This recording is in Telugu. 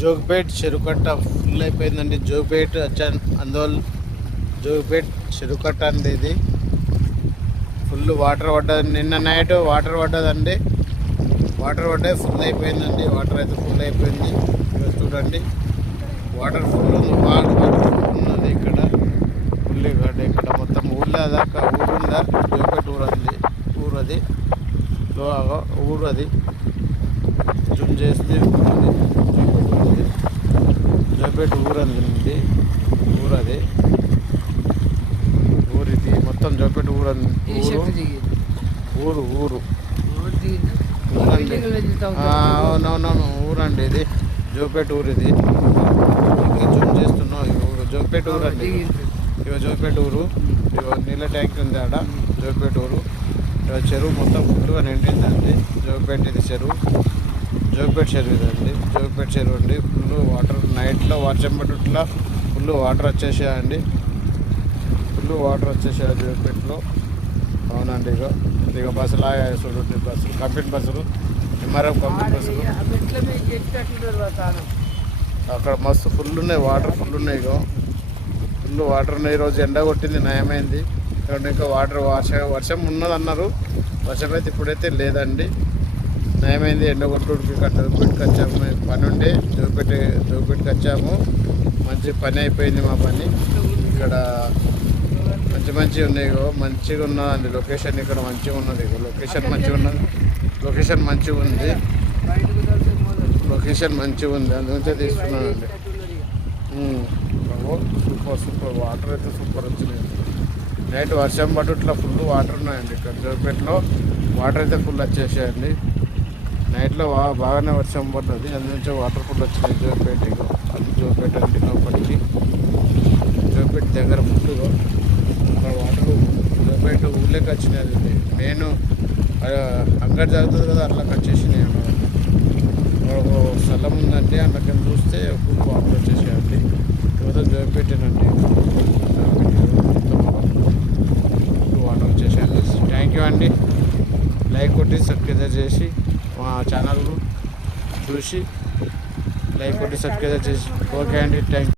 జోగిపేట్ చెరుకట్ట ఫుల్ అయిపోయిందండి. జోగిపేట్ అందోల్ జోగిపేట్ చెరుకట్ట అండి. ఇది ఫుల్ వాటర్ పడ్డది. నిన్న నైట్ వాటర్ పడ్డదండి. వాటర్ పడ్డాయి, ఫుల్ అయిపోయిందండి. వాటర్ అయితే ఫుల్ అయిపోయింది. చూడండి, వాటర్ ఫుల్ ఉంది. వాటర్ ఉన్నది ఇక్కడ ఫుల్. ఇక్కడ మొత్తం ఊళ్ళో దాకా ఊరుందా, జోగిపేట్ ఊరు అంది. ఊరు అది ఊరు అది జూమ్ చేస్తే జోగిపేట్ ఊరు అంది. ఊరు అది ఊరిది మొత్తం జోగిపేట్ ఊరు అంది. ఊరు ఊరు ఊరండి. అవునవునవును, ఊరండి ఇది. జోగిపేట్ ఊరు ఇది. జూమ్ చేస్తున్నాం. ఊరు జోగిపేట్ ఊరు అండి. ఇవ జోగిపేట్ ఊరు. ఇవ నీళ్ళ ట్యాంక్ ఉంది ఆడ. జోగిపేట్ ఊరు. ఇవ చెరువు మొత్తం ఫుల్గా నిండిందండి. జోగిపేట్ ఇది చెరువు. జోగిపేట్ చెరువు ఇదండి. జోగిపేట్ చెరువు అండి. Full water. నైట్లో వర్షం పట్టుట్లా ఫుల్ వాటర్ వచ్చేసాయండి. ఫుల్ వాటర్ వచ్చేసాయి జోగిపేట్లో. అవునండి. ఇక బస్సులు చూడండి. బస్సులు కంపెనీ బస్సులు, ఎంఆర్ఎఫ్ కంపెనీ బస్సులు. అక్కడ మస్తు ఫుల్ ఉన్నాయి, వాటర్ ఫుల్ ఉన్నాయి. ఫుల్ వాటర్ ఉన్నాయి. ఈరోజు ఎండ కొట్టింది, నయమైంది. ఇంకా వాటర్ వర్షం ఉన్నదన్నారు. వర్షం అయితే ఇప్పుడైతే లేదండి, నయమైంది. ఎండ కొట్టుడికి జోగిపేట్కి వచ్చాము. పని ఉండే జోగిపేట్కి వచ్చాము. మంచి పని అయిపోయింది మా పని. ఇక్కడ మంచిగా ఉన్నాయి. మంచిగా ఉన్నదండి లొకేషన్. ఇక్కడ మంచిగా ఉన్నది. లొకేషన్ మంచిగా ఉన్నది. లొకేషన్ మంచిగా ఉంది. లొకేషన్ మంచిగా ఉంది, అందుకే తీసుకున్నానండి. Super super. వాటర్ అయితే సూపర్ వచ్చినాయి. నైట్ వర్షం పట్టుట్లా ఫుల్ వాటర్ ఉన్నాయండి ఇక్కడ జోగిపేట్లో. వాటర్ అయితే ఫుల్ వచ్చేసాయండి. నైట్లో బాగానే వర్షం పడ్డది, అందుకే వాటర్ ఫుల్ వచ్చినాయి జోగిపేట. అది జోగిపేట అండి. లోపలికి జోగిపేట దగ్గర ఫుల్గా అక్కడ వాటర్ జోగిపేట ఊళ్ళోకి వచ్చినాయి. నేను అంగడి జరుగుతుంది కదా, అట్లా వచ్చేసినాయి. స్థలం ఉందండి, అందుకని చూస్తే ఫుల్ వాటర్ వచ్చేసాయండి. మొత్తం జోగిపేటేనండి. వాటర్ వచ్చేసాయండి. థ్యాంక్ యూ అండి. లైక్ కొట్టి సబ్స్క్రైబ్ చేసి మా ఛానల్ చూసి లైక్ కొట్టి సబ్స్క్రైబ్ చేసి. ఓకే అండి, థ్యాంక్ యూ.